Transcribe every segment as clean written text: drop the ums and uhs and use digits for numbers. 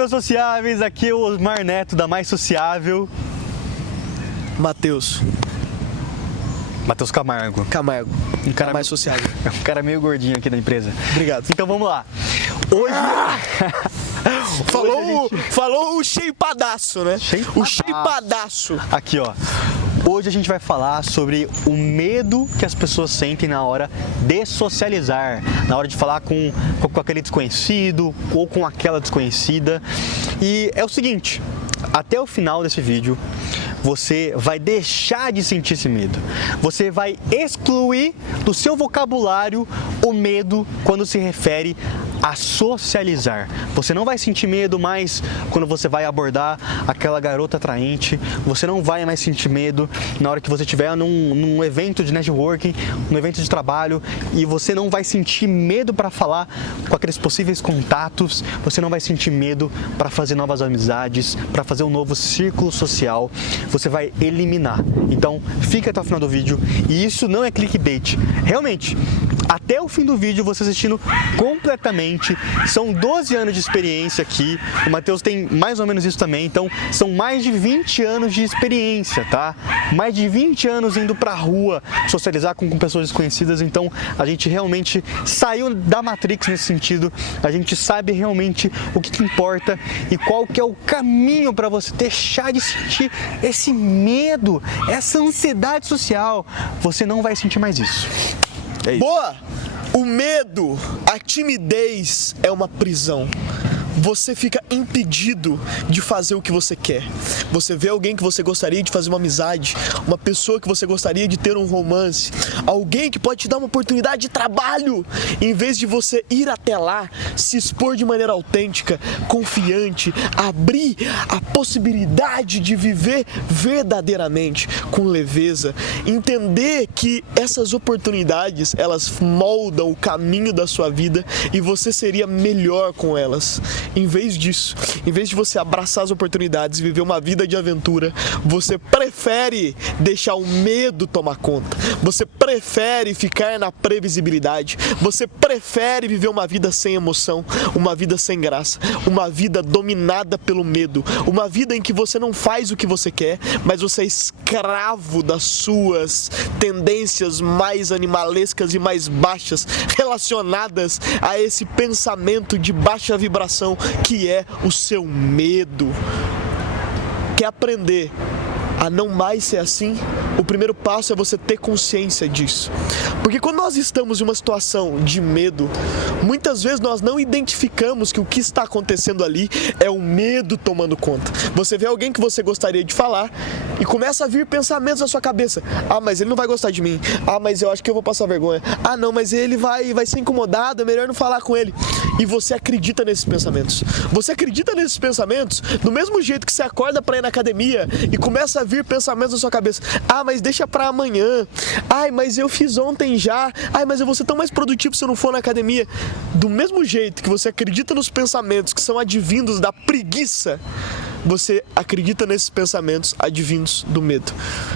meus sociáveis, aqui é o Osmar Neto da Mais Sociável. Matheus Camargo. Um cara mais sociável. É um cara meio gordinho aqui da empresa. Obrigado. Então vamos lá. Hoje... Falou o cheipadaço, né? O cheipadaço. Aqui, ó. Hoje a gente vai falar sobre o medo que as pessoas sentem na hora de socializar, na hora de falar com aquele desconhecido ou com aquela desconhecida. E é o seguinte, até o final desse vídeo, você vai deixar de sentir esse medo. Você vai excluir do seu vocabulário o medo quando se refere a socializar. Você não vai sentir medo mais quando você vai abordar aquela garota atraente. Você não vai mais sentir medo na hora que você estiver num evento de networking, num evento de trabalho, e você não vai sentir medo para falar com aqueles possíveis contatos. Você não vai sentir medo para fazer novas amizades, para fazer um novo círculo social. Você vai eliminar. Então, fica até o final do vídeo. E isso não é clickbait. Realmente, até o fim do vídeo, você assistindo completamente. São 12 anos de experiência aqui. O Matheus tem mais ou menos isso também. Então, são mais de 20 anos de experiência, tá? Mais de 20 anos indo pra rua socializar com pessoas desconhecidas. Então, a gente realmente saiu da Matrix nesse sentido. A gente sabe realmente o que importa e qual que é o caminho para você deixar de sentir esse medo, essa ansiedade social. Você não vai sentir mais isso. É isso. Boa! O medo, a timidez é uma prisão. Você fica impedido de fazer o que você quer. Você vê alguém que você gostaria de fazer uma amizade, uma pessoa que você gostaria de ter um romance, alguém que pode te dar uma oportunidade de trabalho. Em vez de você ir até lá, se expor de maneira autêntica, confiante, abrir a possibilidade de viver verdadeiramente, com leveza, entender que essas oportunidades, elas moldam o caminho da sua vida e você seria melhor com elas. Em vez disso, em vez de você abraçar as oportunidades e viver uma vida de aventura, você prefere deixar o medo tomar conta. Você prefere ficar na previsibilidade. Você prefere viver uma vida sem emoção, uma vida sem graça, uma vida dominada pelo medo, uma vida em que você não faz o que você quer, mas você é escravo das suas tendências mais animalescas e mais baixas, relacionadas a esse pensamento de baixa vibração que é o seu medo. Quer aprender a não mais ser assim? O primeiro passo é você ter consciência disso. Porque quando nós estamos em uma situação de medo, muitas vezes nós não identificamos que o que está acontecendo ali é o medo tomando conta. Você vê alguém que você gostaria de falar e começa a vir pensamentos na sua cabeça. Ah, mas ele não vai gostar de mim. Ah, mas eu acho que eu vou passar vergonha. Ah, não, mas ele vai ser incomodado, é melhor não falar com ele. E você acredita nesses pensamentos. Você acredita nesses pensamentos do mesmo jeito que você acorda para ir na academia e começa a vir pensamentos na sua cabeça. Ah, mas deixa pra amanhã. Ai, mas eu fiz ontem já. Ai, mas eu vou ser tão mais produtivo se eu não for na academia. Do mesmo jeito que você acredita nos pensamentos que são advindos da preguiça, você acredita nesses pensamentos advindos do medo.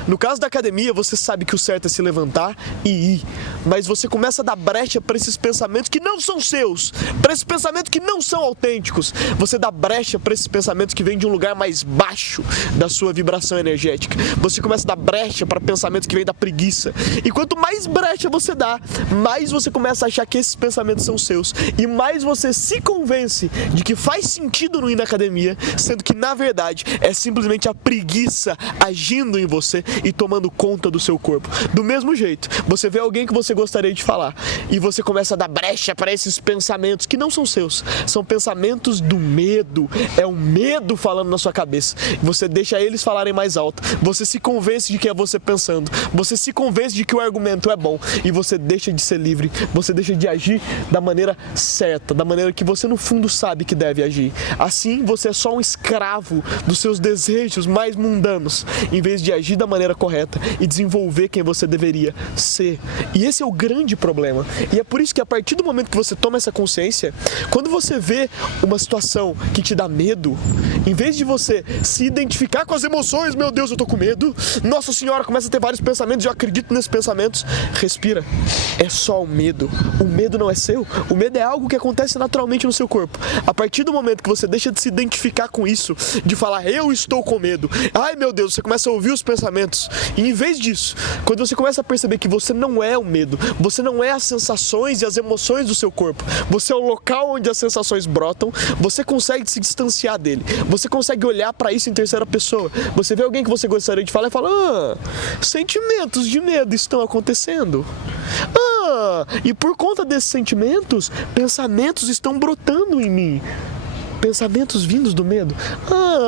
No caso da academia, você sabe que o certo é se levantar e ir, mas você começa a dar brecha para esses pensamentos que não são seus, para esses pensamentos que não são autênticos. Você dá brecha para esses pensamentos que vêm de um lugar mais baixo da sua vibração energética. Você começa a dar brecha para pensamentos que vêm da preguiça. E quanto mais brecha você dá, mais você começa a achar que esses pensamentos são seus e mais você se convence de que faz sentido não ir na academia, sendo que na verdade é simplesmente a preguiça agindo em você e tomando conta do seu corpo. Do mesmo jeito, você vê alguém que você gostaria de falar e você começa a dar brecha para esses pensamentos que não são seus, são pensamentos do medo. É o medo falando na sua cabeça. Você deixa eles falarem mais alto, você se convence de que é você pensando, você se convence de que o argumento é bom e você deixa de ser livre, você deixa de agir da maneira certa, da maneira que você no fundo sabe que deve agir. Assim, você é só um escravo escravo dos seus desejos mais mundanos, em vez de agir da maneira correta e desenvolver quem você deveria ser. E esse é o grande problema. E é por isso que a partir do momento que você toma essa consciência, quando você vê uma situação que te dá medo, em vez de você se identificar com as emoções, meu Deus, eu tô com medo, Nossa Senhora, começa a ter vários pensamentos, eu acredito nesses pensamentos, respira. É só o medo. O medo não é seu. O medo é algo que acontece naturalmente no seu corpo. A partir do momento que você deixa de se identificar com isso, de falar, eu estou com medo, ai meu Deus, você começa a ouvir os pensamentos. E em vez disso, quando você começa a perceber que você não é o medo, você não é as sensações e as emoções do seu corpo, você é o local onde as sensações brotam, você consegue se distanciar dele. Você consegue olhar para isso em terceira pessoa. Você vê alguém que você gostaria de falar e fala, sentimentos de medo estão acontecendo. E por conta desses sentimentos, pensamentos estão brotando em mim. Pensamentos vindos do medo.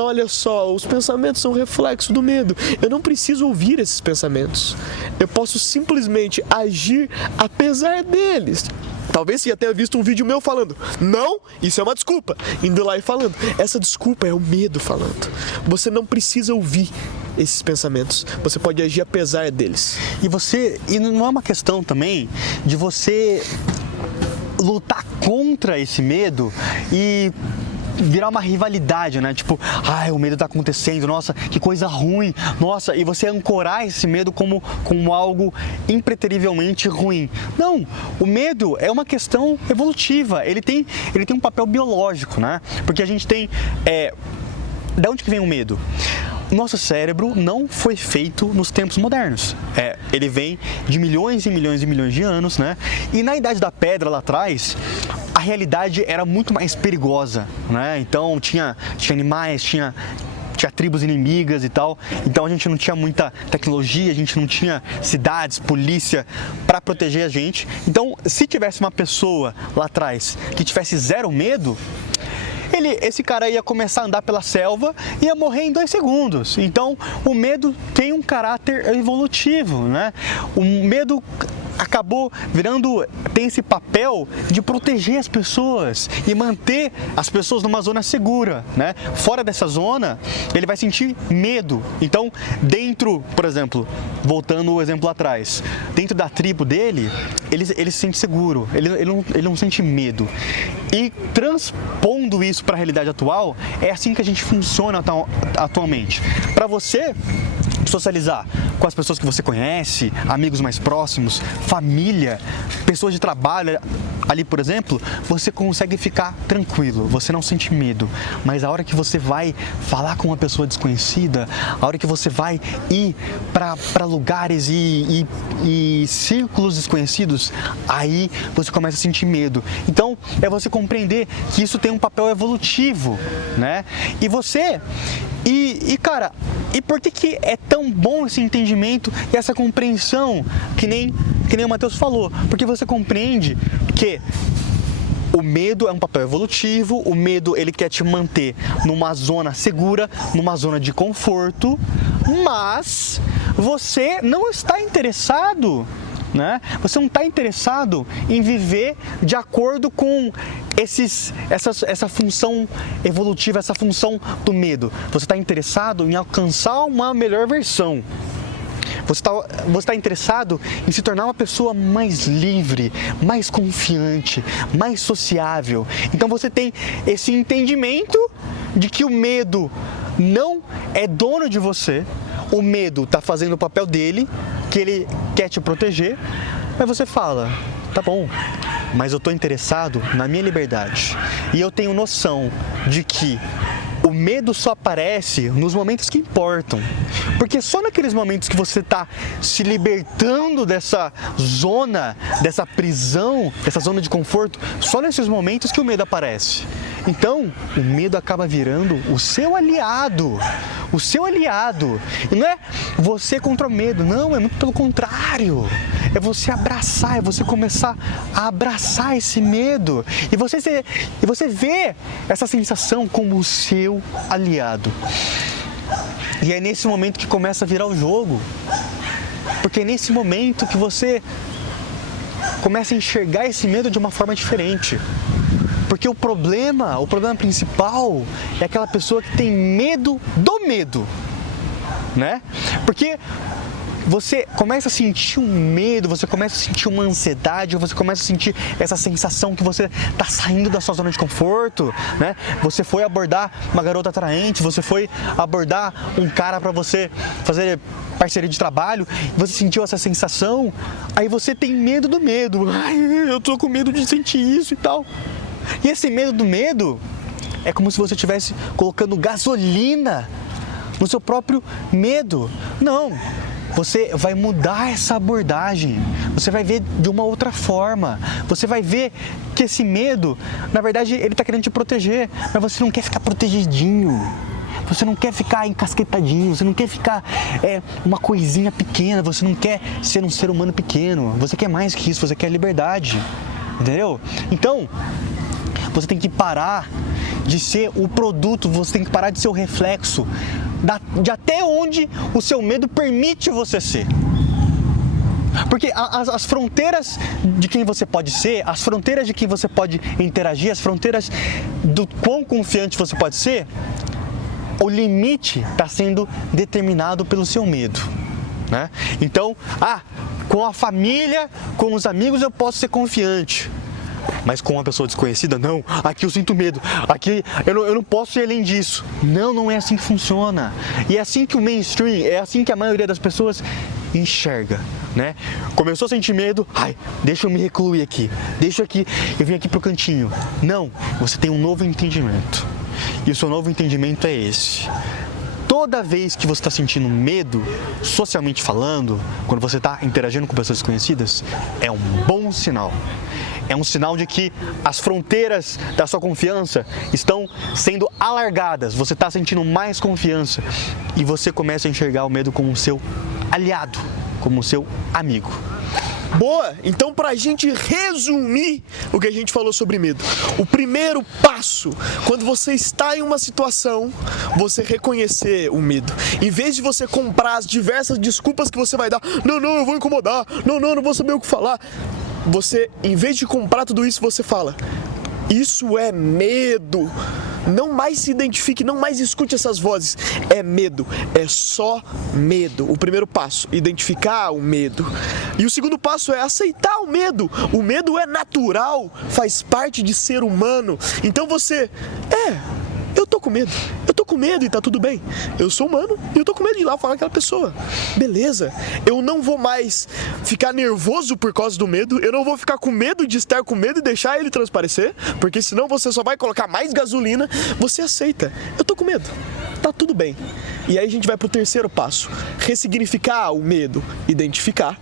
Olha só, os pensamentos são reflexo do medo. Eu não preciso ouvir esses pensamentos. Eu posso simplesmente agir apesar deles. Talvez você já tenha visto um vídeo meu falando, não, isso é uma desculpa. Indo lá e falando, essa desculpa é o medo falando. Você não precisa ouvir esses pensamentos. Você pode agir apesar deles. E não é uma questão também de você lutar contra esse medo e virar uma rivalidade, né? Tipo, o medo tá acontecendo, nossa, que coisa ruim, nossa, e você ancorar esse medo como algo impreterivelmente ruim. Não, o medo é uma questão evolutiva, ele tem um papel biológico, né? Porque a gente tem, de onde que vem o medo? Nosso cérebro não foi feito nos tempos modernos. Ele vem de milhões e milhões e milhões de anos, né? E na Idade da Pedra, lá atrás, a realidade era muito mais perigosa, né? Então tinha animais, tinha tribos inimigas e tal. Então a gente não tinha muita tecnologia, a gente não tinha cidades, polícia para proteger a gente. Então, se tivesse uma pessoa lá atrás que tivesse zero medo, esse cara ia começar a andar pela selva e ia morrer em 2 segundos. Então, o medo tem um caráter evolutivo, né? O medo tem esse papel de proteger as pessoas e manter as pessoas numa zona segura, né? Fora dessa zona, ele vai sentir medo. Então, dentro, por exemplo, voltando o exemplo lá atrás, dentro da tribo dele, ele se sente seguro, ele não sente medo. E transpondo isso para a realidade atual, é assim que a gente funciona atualmente. Para você socializar com as pessoas que você conhece, amigos mais próximos, família, pessoas de trabalho ali, por exemplo, você consegue ficar tranquilo, você não sente medo. Mas a hora que você vai falar com uma pessoa desconhecida, a hora que você vai ir para lugares e círculos desconhecidos, aí você começa a sentir medo. Então, é você compreender que isso tem um papel evolutivo, né? Cara, e por que é tão bom esse entendimento e essa compreensão, que nem o Matheus falou? Porque você compreende que o medo é um papel evolutivo, o medo ele quer te manter numa zona segura, numa zona de conforto, mas você não está interessado, né? Você não está interessado em viver de acordo com essa função evolutiva, essa função do medo. Você está interessado em alcançar uma melhor versão. Você está interessado em se tornar uma pessoa mais livre, mais confiante, mais sociável. Então você tem esse entendimento de que o medo não é dono de você. O medo está fazendo o papel dele, que ele quer te proteger, mas você fala, tá bom, mas eu estou interessado na minha liberdade. E eu tenho noção de que o medo só aparece nos momentos que importam. Porque só naqueles momentos que você está se libertando dessa zona, dessa prisão, dessa zona de conforto, só nesses momentos que o medo aparece. Então, o medo acaba virando o seu aliado. O seu aliado. E não é você contra o medo, não, é muito pelo contrário. É você abraçar, é você começar a abraçar esse medo. E você vê essa sensação como o seu aliado. E é nesse momento que começa a virar o jogo. Porque é nesse momento que você começa a enxergar esse medo de uma forma diferente. Porque o problema principal é aquela pessoa que tem medo do medo, né? Porque você começa a sentir um medo, você começa a sentir uma ansiedade, você começa a sentir essa sensação que você está saindo da sua zona de conforto, né? Você foi abordar uma garota atraente, você foi abordar um cara para você fazer parceria de trabalho, você sentiu essa sensação, aí você tem medo do medo. Ai, eu tô com medo de sentir isso e tal. E esse medo do medo é como se você estivesse colocando gasolina no seu próprio medo. Não. Você vai mudar essa abordagem, você vai ver de uma outra forma, você vai ver que esse medo, na verdade, ele está querendo te proteger, mas você não quer ficar protegidinho, você não quer ficar encasquetadinho, você não quer ficar uma coisinha pequena, você não quer ser um ser humano pequeno, você quer mais que isso, você quer liberdade, entendeu? Então, você tem que parar de ser o produto, você tem que parar de ser o reflexo de até onde o seu medo permite você ser. Porque as fronteiras de quem você pode ser, as fronteiras de quem você pode interagir, as fronteiras do quão confiante você pode ser, o limite está sendo determinado pelo seu medo, né? Então, com a família, com os amigos eu posso ser confiante. Mas com uma pessoa desconhecida, não. Aqui eu sinto medo. Aqui eu não posso ir além disso. Não é assim que funciona. E é assim que o mainstream, é assim que a maioria das pessoas enxerga, né? Começou a sentir medo, deixa eu me recluir aqui. Eu vim aqui pro cantinho. Não, você tem um novo entendimento. E o seu novo entendimento é esse. Toda vez que você está sentindo medo, socialmente falando, quando você está interagindo com pessoas desconhecidas, é um bom sinal. É um sinal de que as fronteiras da sua confiança estão sendo alargadas, você está sentindo mais confiança e você começa a enxergar o medo como seu aliado, como seu amigo. Boa! Então, pra gente resumir o que a gente falou sobre medo, o primeiro passo, quando você está em uma situação, você reconhecer o medo. Em vez de você comprar as diversas desculpas que você vai dar, não, eu vou incomodar, não vou saber o que falar. Você, em vez de comprar tudo isso, você fala, isso é medo. Não mais se identifique, não mais escute essas vozes. É medo, é só medo. O primeiro passo, identificar o medo. E o segundo passo é aceitar o medo. O medo é natural, faz parte de ser humano. Então você, eu tô com medo. Eu tô com medo e tá tudo bem. Eu sou humano e eu tô com medo de ir lá falar com aquela pessoa. Beleza. Eu não vou mais ficar nervoso por causa do medo. Eu não vou ficar com medo de estar com medo e deixar ele transparecer. Porque senão você só vai colocar mais gasolina. Você aceita. Eu tô com medo. Tá tudo bem. E aí a gente vai pro terceiro passo. Ressignificar o medo. Identificar.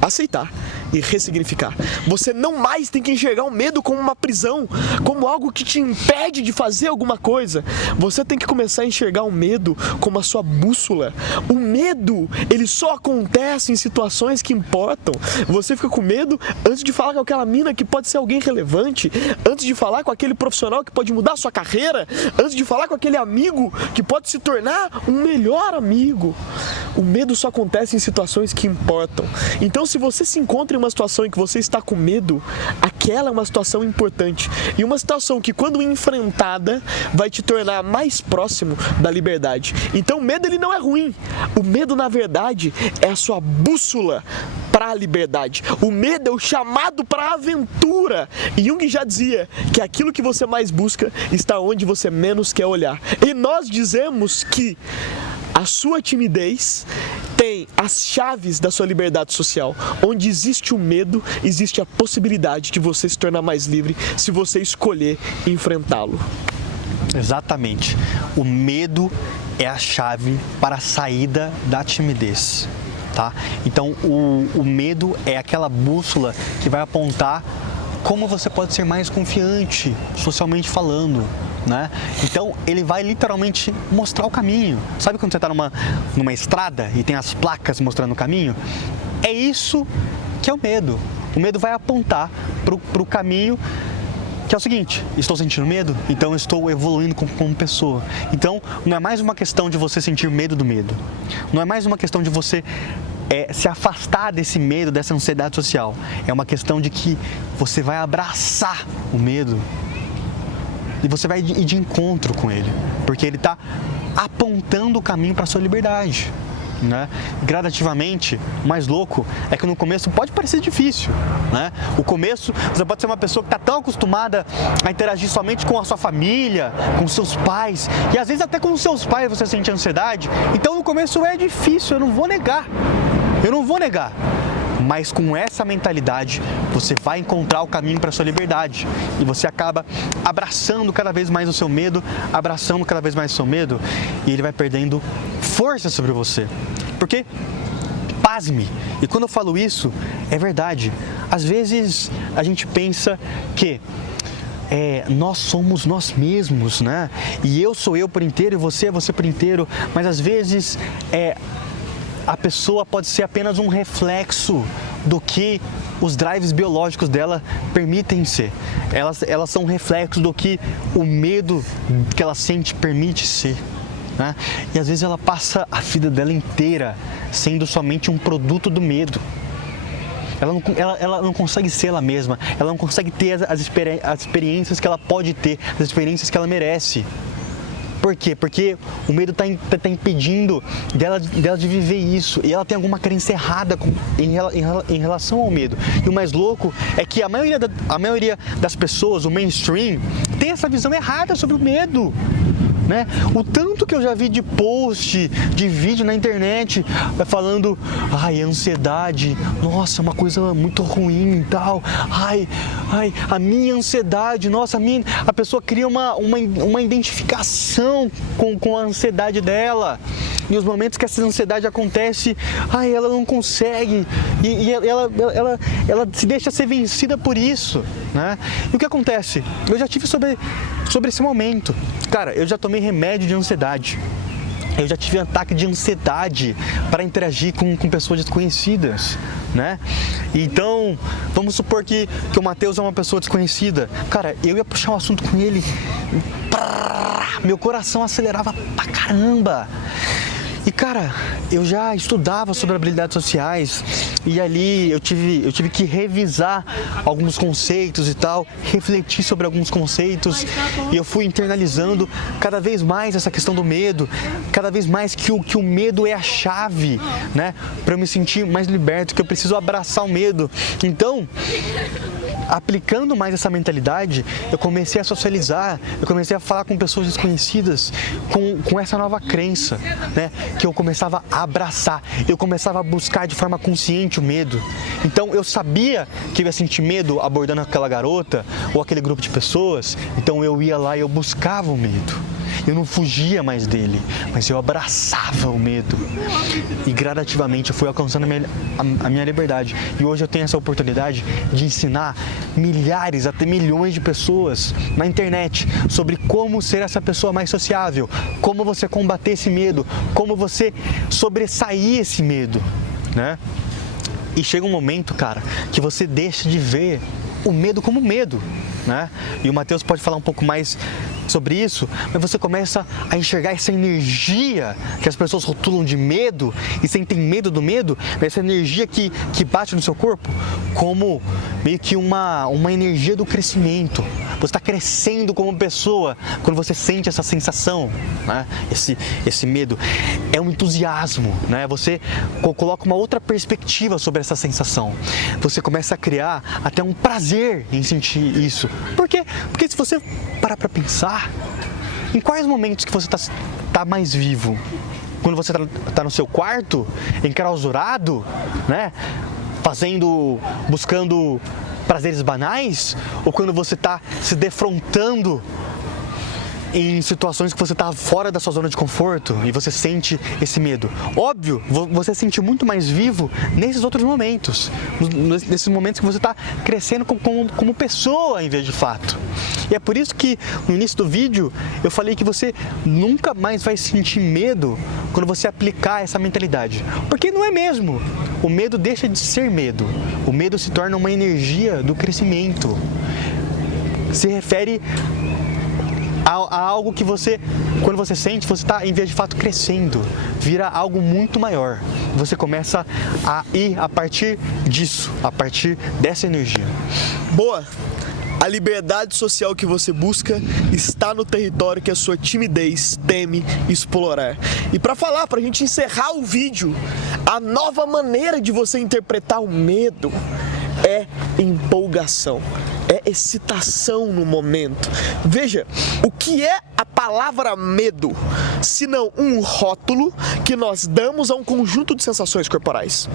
Aceitar e ressignificar. Você não mais tem que enxergar o medo como uma prisão, como algo que te impede de fazer alguma coisa. Você tem que começar a enxergar o medo como a sua bússola. O medo, ele só acontece em situações que importam. Você fica com medo antes de falar com aquela mina que pode ser alguém relevante, antes de falar com aquele profissional que pode mudar a sua carreira, antes de falar com aquele amigo que pode se tornar um melhor amigo. O medo só acontece em situações que importam. Então, se você se encontra em uma situação em que você está com medo, aquela é uma situação importante. E uma situação que, quando enfrentada, vai te tornar mais próximo da liberdade. Então, o medo, ele não é ruim. O medo, na verdade, é a sua bússola para a liberdade. O medo é o chamado para a aventura. E Jung já dizia que aquilo que você mais busca está onde você menos quer olhar. E nós dizemos que a sua timidez tem as chaves da sua liberdade social. Onde existe o medo, existe a possibilidade de você se tornar mais livre se você escolher enfrentá-lo. Exatamente. O medo é a chave para a saída da timidez, tá? Então, o medo é aquela bússola que vai apontar como você pode ser mais confiante, socialmente falando, né? Então, ele vai literalmente mostrar o caminho. Sabe quando você está numa estrada e tem as placas mostrando o caminho? É isso que é o medo. O medo vai apontar para o caminho, que é o seguinte: estou sentindo medo, então estou evoluindo como pessoa. Então, não é mais uma questão de você sentir medo do medo. Não é mais uma questão de você se afastar desse medo, dessa ansiedade social. É uma questão de que você vai abraçar o medo e você vai ir de encontro com ele, porque ele está apontando o caminho para a sua liberdade. Né? Gradativamente, o mais louco é que no começo pode parecer difícil, né? O começo, você pode ser uma pessoa que está tão acostumada a interagir somente com a sua família, com seus pais, e às vezes até com os seus pais você sente ansiedade. Então no começo é difícil, eu não vou negar. Mas com essa mentalidade, você vai encontrar o caminho para a sua liberdade. E você acaba abraçando cada vez mais o seu medo, e ele vai perdendo força sobre você. Porque, pasme, e quando eu falo isso, é verdade. Às vezes a gente pensa que nós somos nós mesmos, né? E eu sou eu por inteiro, e você é você por inteiro. Mas às vezes a pessoa pode ser apenas um reflexo do que os drives biológicos dela permitem ser. Elas são um reflexo do que o medo que ela sente permite ser. Né? E às vezes ela passa a vida dela inteira sendo somente um produto do medo. Ela não consegue ser ela mesma, ela não consegue ter as experiências que ela pode ter, as experiências que ela merece. Por quê? Porque o medo está impedindo dela de viver isso. E ela tem alguma crença errada em relação ao medo. E o mais louco é que a maioria das pessoas, o mainstream, tem essa visão errada sobre o medo. Né? O tanto que eu já vi de post, de vídeo na internet falando, ansiedade, nossa, é uma coisa muito ruim e tal, a minha ansiedade, nossa, a pessoa cria uma identificação com a ansiedade dela. E os momentos que essa ansiedade acontece, ela não consegue, e ela se deixa ser vencida por isso, né? E o que acontece? Eu já tive sobre esse momento. Cara, eu já tomei remédio de ansiedade. Eu já tive ataque de ansiedade para interagir com pessoas desconhecidas, né? Então, vamos supor que o Matheus é uma pessoa desconhecida. Cara, eu ia puxar um assunto com ele, meu coração acelerava pra caramba. E cara, eu já estudava sobre habilidades sociais e ali eu tive que revisar alguns conceitos e tal, refletir sobre alguns conceitos, e eu fui internalizando cada vez mais essa questão do medo, cada vez mais que o medo é a chave, né, para eu me sentir mais liberto, que eu preciso abraçar o medo. Então, aplicando mais essa mentalidade, eu comecei a socializar, eu comecei a falar com pessoas desconhecidas com essa nova crença, né? Que eu começava a abraçar, eu começava a buscar de forma consciente o medo. Então eu sabia que eu ia sentir medo abordando aquela garota ou aquele grupo de pessoas, então eu ia lá e eu buscava o medo. Eu não fugia mais dele, mas eu abraçava o medo. E gradativamente eu fui alcançando a minha liberdade. E hoje eu tenho essa oportunidade de ensinar milhares, até milhões de pessoas na internet sobre como ser essa pessoa mais sociável, como você combater esse medo, como você sobressair esse medo, né? E chega um momento, cara, que você deixa de ver o medo como medo, né? E o Matheus pode falar um pouco mais sobre isso, mas você começa a enxergar essa energia que as pessoas rotulam de medo e sentem medo do medo, essa energia que bate no seu corpo, como meio que uma energia do crescimento. Você está crescendo como pessoa quando você sente essa sensação, né? Esse medo. É um entusiasmo, né? Você coloca uma outra perspectiva sobre essa sensação. Você começa a criar até um prazer em sentir isso. Por quê? Porque se você parar para pensar, em quais momentos que você tá mais vivo? Quando você tá no seu quarto, enclausurado, né? Buscando prazeres banais? Ou quando você tá se defrontando em situações que você está fora da sua zona de conforto e você sente esse medo? Óbvio, você se sente muito mais vivo nesses outros momentos, nesses momentos que você está crescendo como pessoa em vez de fato. E é por isso que no início do vídeo eu falei que você nunca mais vai sentir medo quando você aplicar essa mentalidade, porque não é mesmo. O medo deixa de ser medo, o medo se torna uma energia do crescimento, se refere a algo que você, quando você sente, você está em vez de fato crescendo, vira algo muito maior. Você começa a ir a partir disso, a partir dessa energia. Boa! A liberdade social que você busca está no território que a sua timidez teme explorar. E pra gente encerrar o vídeo, a nova maneira de você interpretar o medo é empolgação, é excitação no momento. Veja, o que é a palavra medo, senão um rótulo que nós damos a um conjunto de sensações corporais?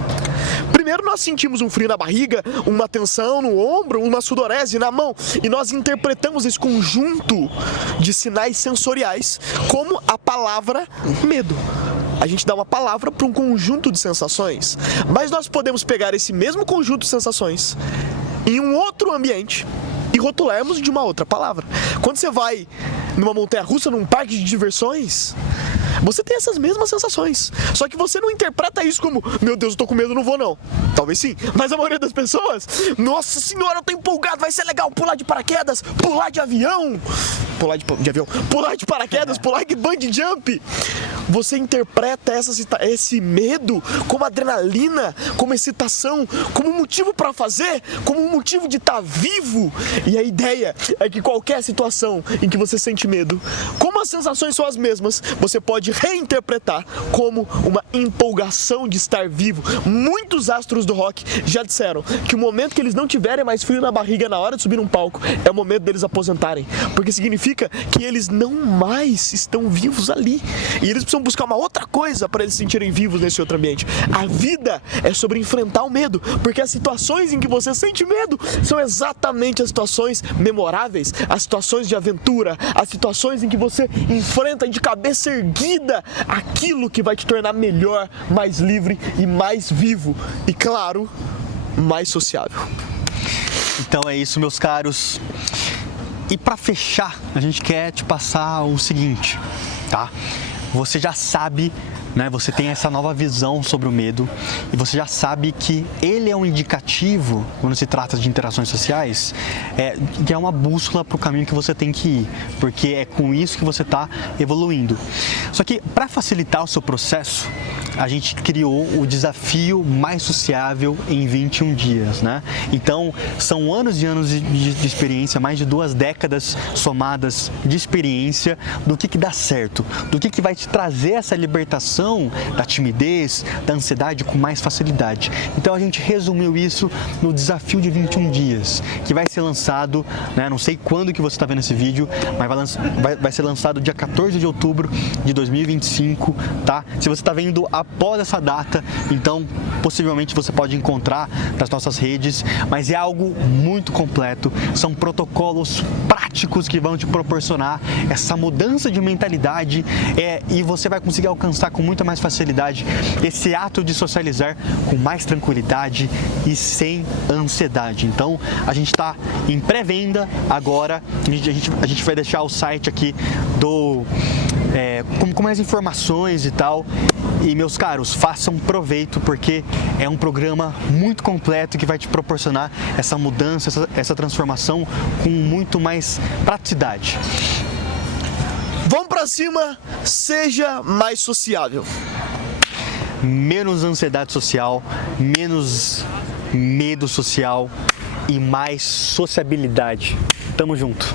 Primeiro nós sentimos um frio na barriga, uma tensão no ombro, uma sudorese na mão, e nós interpretamos esse conjunto de sinais sensoriais como a palavra medo. A gente dá uma palavra para um conjunto de sensações, mas nós podemos pegar esse mesmo conjunto de sensações em um outro ambiente e rotularmos de uma outra palavra. Quando você vai numa montanha-russa, num parque de diversões, você tem essas mesmas sensações, só que você não interpreta isso como, meu Deus, eu tô com medo, não vou não. Talvez sim, mas a maioria das pessoas, nossa senhora, eu tô empolgado, vai ser legal pular de paraquedas, pular de avião, pular de paraquedas, pular de bungee jump. Você interpreta esse medo como adrenalina, como excitação, como motivo para fazer, como um motivo de estar vivo. E a ideia é que qualquer situação em que você sente medo, como as sensações são as mesmas, você pode reinterpretar como uma empolgação de estar vivo. Muitos astros do rock já disseram que o momento que eles não tiverem mais frio na barriga na hora de subir num palco é o momento deles aposentarem, porque significa que eles não mais estão vivos ali e eles precisam buscar uma outra coisa para eles se sentirem vivos nesse outro ambiente. A vida é sobre enfrentar o medo, porque as situações em que você sente medo são exatamente as situações memoráveis, as situações de aventura, as situações em que você enfrenta de cabeça erguida aquilo que vai te tornar melhor, mais livre e mais vivo e, claro, mais sociável. Então é isso, meus caros. E para fechar, a gente quer te passar o seguinte, tá? Você já sabe, né? Você tem essa nova visão sobre o medo e você já sabe que ele é um indicativo, quando se trata de interações sociais, que é uma bússola para o caminho que você tem que ir, porque é com isso que você está evoluindo. Só que para facilitar o seu processo, a gente criou o desafio mais sociável em 21 dias, né? Então, são anos e anos de experiência, mais de 2 décadas somadas de experiência do que dá certo, do que vai te trazer essa libertação da timidez, da ansiedade com mais facilidade. Então, a gente resumiu isso no desafio de 21 dias, que vai ser lançado, né? Não sei quando que você está vendo esse vídeo, mas vai ser lançado dia 14 de outubro de 2025, tá? Se você está vendo após essa data, então possivelmente você pode encontrar nas nossas redes, mas é algo muito completo, são protocolos práticos que vão te proporcionar essa mudança de mentalidade e você vai conseguir alcançar com muita mais facilidade esse ato de socializar com mais tranquilidade e sem ansiedade. Então a gente está em pré-venda agora, a gente vai deixar o site aqui com mais informações e tal. E, meus caros, façam proveito, porque é um programa muito completo que vai te proporcionar essa mudança, essa transformação com muito mais praticidade. Vamos pra cima, seja mais sociável. Menos ansiedade social, menos medo social e mais sociabilidade. Tamo junto.